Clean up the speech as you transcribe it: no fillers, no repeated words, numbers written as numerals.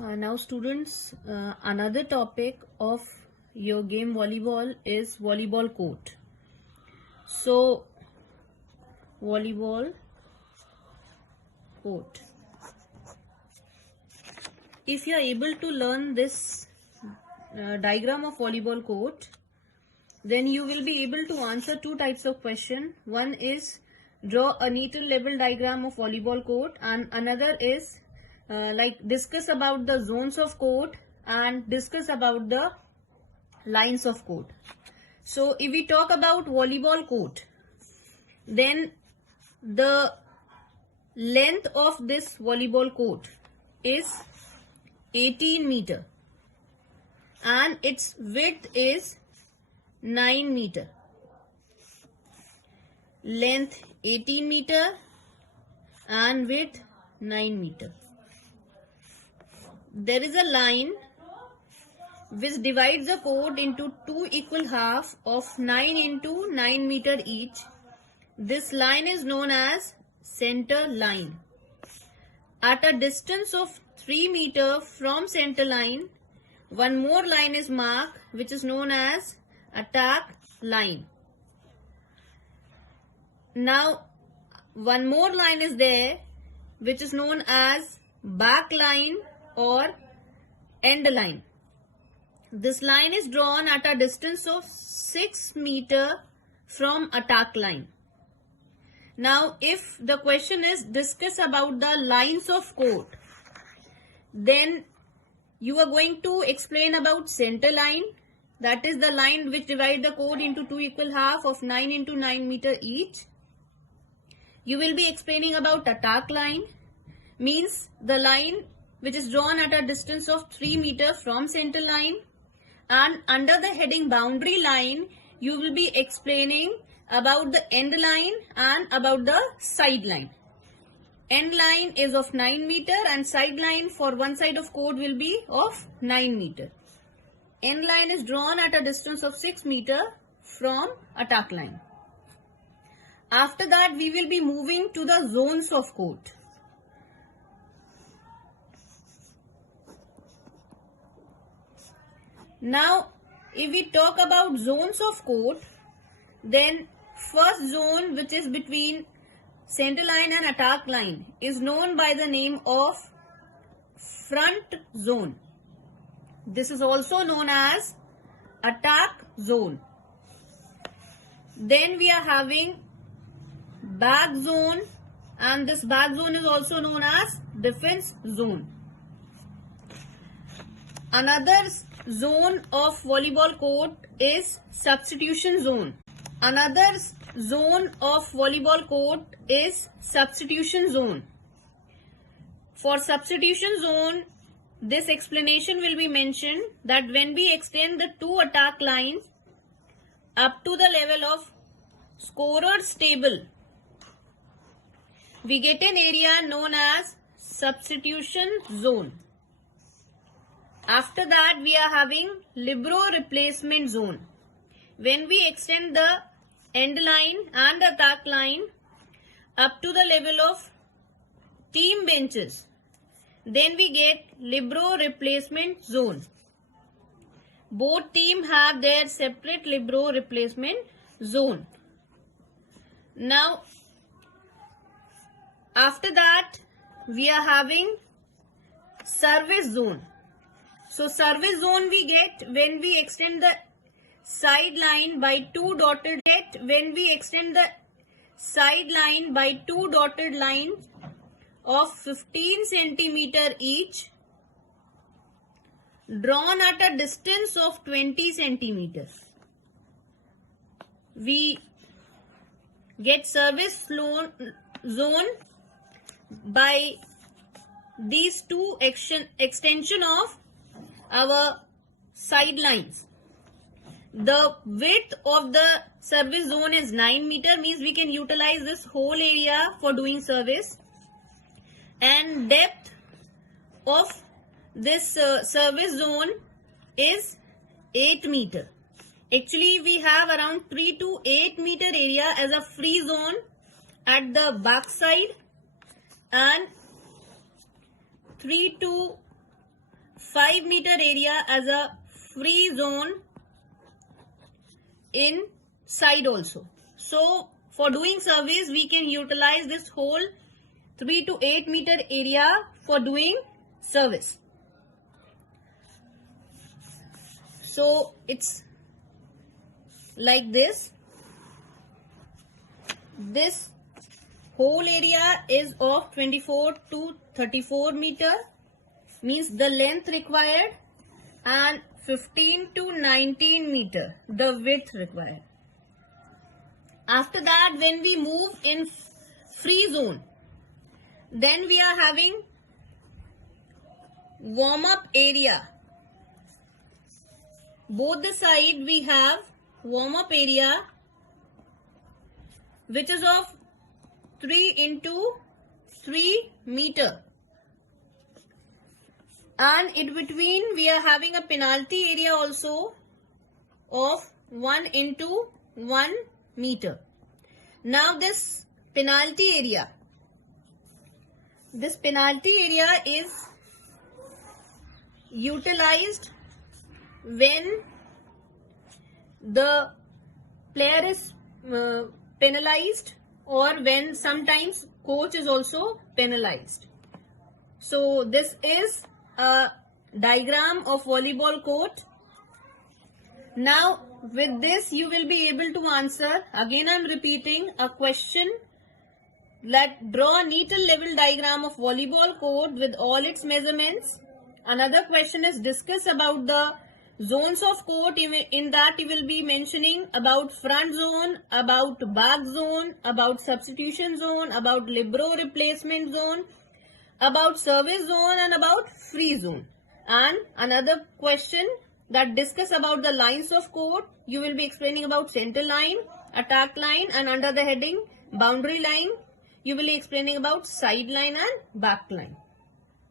Now students, another topic of your game volleyball is volleyball court. So volleyball court. If you are able to learn this diagram of volleyball court, then you will be able to answer two types of question. One is draw a needle level diagram of volleyball court, and another is discuss about the zones of court and discuss about the lines of court. So if we talk about volleyball court, then the length of this volleyball court is 18 meter and its width is 9 meter. Length 18 meter and width 9 meter. There is a line which divides the court into two equal halves of 9 into 9 meter each. This line is known as center line. At a distance of 3 meter from center line, one more line is marked which is known as attack line. Now one more line is there which is known as back line or end line. This line is drawn at a distance of 6 meter from attack line. Now if the question is discuss about the lines of court, then you are going to explain about center line, that is the line which divides the court into two equal half of 9 into 9 meter each. You will be explaining about attack line, means the line which is drawn at a distance of 3 meter from center line, and under the heading boundary line you will be explaining about the end line and about the side line. End line is of 9 meter and side line for one side of court will be of 9 meter. End line is drawn at a distance of 6 meter from attack line. After that we will be moving to the zones of court. Now if we talk about zones of court, then first zone which is between center line and attack line is known by the name of front zone. This is also known as attack zone. Then we are having back zone, and this back zone is also known as defense zone. Another zone of volleyball court is substitution zone. Another zone of volleyball court is substitution zone. For substitution zone, this explanation will be mentioned that when we extend the two attack lines up to the level of scorer's table, we get an area known as substitution zone. After that we are having libero replacement zone. When we extend the end line and attack line up to the level of team benches, then we get libero replacement zone. Both teams have their separate libero replacement zone. Now after that we are having service zone. So service zone we get when we extend the side line by two dotted lines of 15 centimeter each, drawn at a distance of 20 centimeters. We get service zone by these two extension of our side lines. The width of the service zone is 9 meter, means we can utilize this whole area for doing service, and depth of this service zone is 8 meter. Actually we have around 3 to 8 meter area as a free zone at the back side and 3 to 5 meter area as a free zone inside also. So for doing surveys, we can utilize this whole 3 to 8 meter area for doing service. So it's like this. This whole area is of 24 to 34 meter, means the length required, and 15 to 19 meter the width required. After that, when we move in free zone, then we are having warm up area. Both the side we have warm up area which is of 3 into 3 meter, and in between we are having a penalty area also of 1 into 1 meter. Now this penalty area is utilized when the player is penalized, or when sometimes coach is also penalized. So this is a diagram of volleyball court. Now with this you will be able to answer, again I am repeating, a question that draw a neat and level diagram of volleyball court with all its measurements. Another question is discuss about the zones of court. In that you will be mentioning about front zone, about back zone, about substitution zone, about libero replacement zone, about service zone, and about free zone. And another question that discuss about the lines of court, you will be explaining about center line, attack line, and under the heading boundary line you will be explaining about side line and back line.